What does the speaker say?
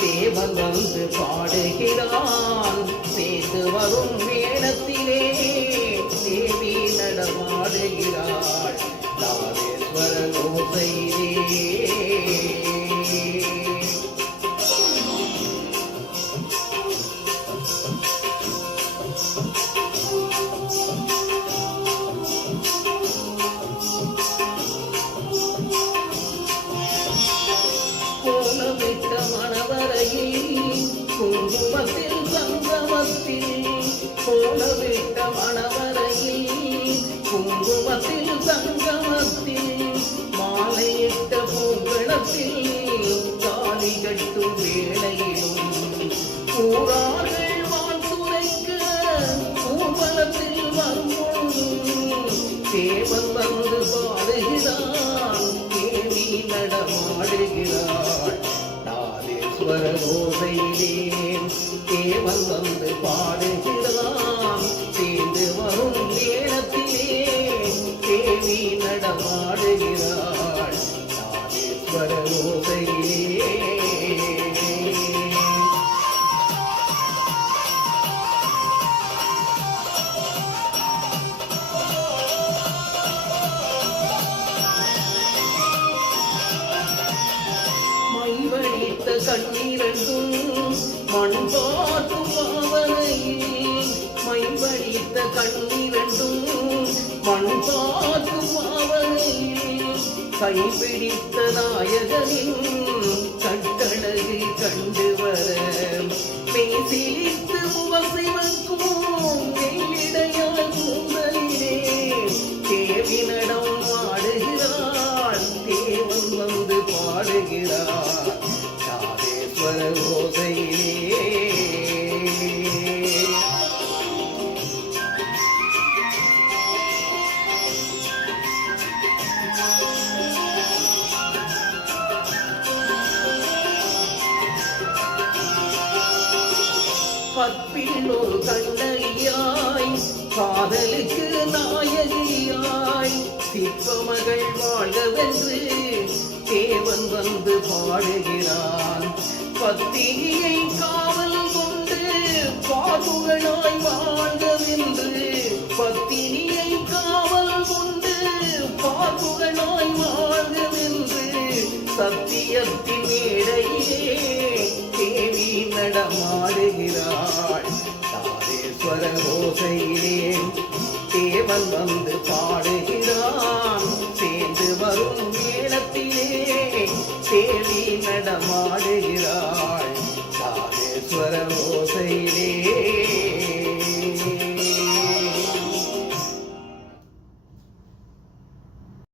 தேவன் வந்து பாடுகிறான், சேர்ந்து வரும் மேளத்திலே தேவி நடமாடுகிறாள் நாதேஸ்வர ஓசையிலே. கோலமிட்ட மணவரையில் குங்குமத்தில் சங்கமத்தில், கோலமிட்ட மணவரையில் குங்குமத்தில் சங்கமத்தில், மாலையிட்ட பூங்களத்தில் தாலி கட்டும் வேளையிலும் கூறார்கள் வாழ்த்துரைக்க பூவலத்தில் வரும்பொழுதும் தேவன் வந்து பாடுகிறான், தேவி நடமாடுகிறாள் நாதேஸ்வர ஓசையிலே. தேவன் வந்து பாடுகிறான், சேர்ந்து வரும் நேரத்திலே தேவி நடமாடுகிறாள் நாதேஸ்வர ஓசையிலே. மைவழித்த கண்ணீரண்டும் மண் பாட்டும் பாவனையில், மைவழித்த கண்ணீரண்டும் மண் பாட்டும் பாவனையில், கைப்பிடித்த நாயகனின் கட்டழகு கண்டு வர பேசிலித்து முகசிவக்கும் வெள்ளிடையால் கூந்தலிலே தேவி நடம் ஆடுகிறாள், தேவன் வந்து பாடுகிறார் நாதேஸ்வர ஓசையிலே. கற்பில் ஒரு கண்ணகியாய், காதலுக்கு நாயகியாய், சிற்பமகள் வாழ்கவென்று தேவன் வந்து பாடுகிறான், பத்தினியை காவல் கொண்டு பாதுகளாய் வாழ்கவென்று, பத்தினியை காவல் கொண்டு பாதுகளாய் வாழ்கவென்று சத்தியத்தின் மேடையிலே தேவி நடமாடுகிறாள் நாதேஸ்வர ஓசையிலே. தேவன் வந்து பாடுகிறான், சேர்ந்து வரும் மேளத்திலே தேவி நடமாடுகிறாள் நாதேஸ்வர ஓசையிலே.